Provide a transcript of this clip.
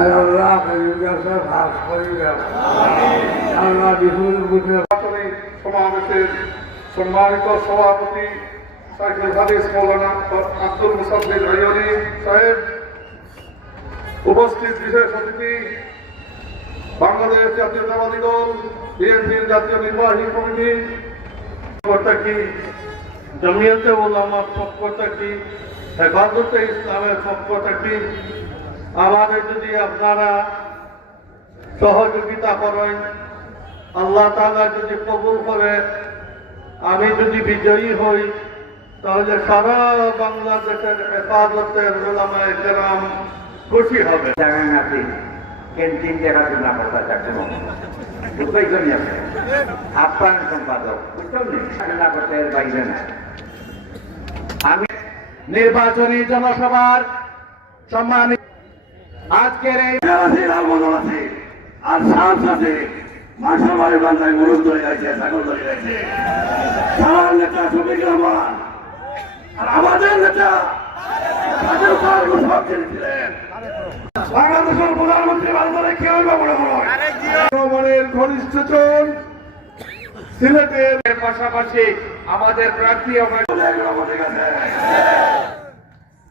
আল্লাহ কাছে ভাগ করিবেন। আল্লাহ বিপুল বুঝে সমাবেশের সম্মানিত সভাপতি সাইকুল হাদিস মৌলানা আব্দুল মুসাদ্দিক আইয়ুবী সাহেব, উপস্থিত বিশেষ অতিথি বাংলাদেশ জাতীয়তাবাদী দল বিএনপির জাতীয় নির্বাহী কমিটি কি জমিয়তে উলামার পক্ষ থেকে হেফাজতে ইসলামের পক্ষ থেকে আমাদের যদি আপনারা সহযোগিতা করেন, আল্লাহ তাআলা যদি কবুল করে, আমি যদি বিজয়ী হই, তাহলে সারা বাংলাদেশের হেফাজতের উলামায়ে কেরাম খুশি হবে। ক্যান্টিন দেখা দিন না কথা চাকরি বুঝতেই করি আছে আপ্রাণ সম্পাদক বুঝতাম না করতে বাইরে না। আমি নির্বাচনী জনসভার সম্মানিত আজকের এই আর সাথে মাসা বাড়ি বান্ধায় মরুদ ধরে গেছে, ছাগল ধরে গেছে। সারা নেতা শফিক রহমান আর আমাদের নেতা বাংলাদেশের প্রধানমন্ত্রী ভারতের কেউ রহমানের ঘনিষ্ঠজন সিলেটের পাশাপাশি আমাদের প্রার্থী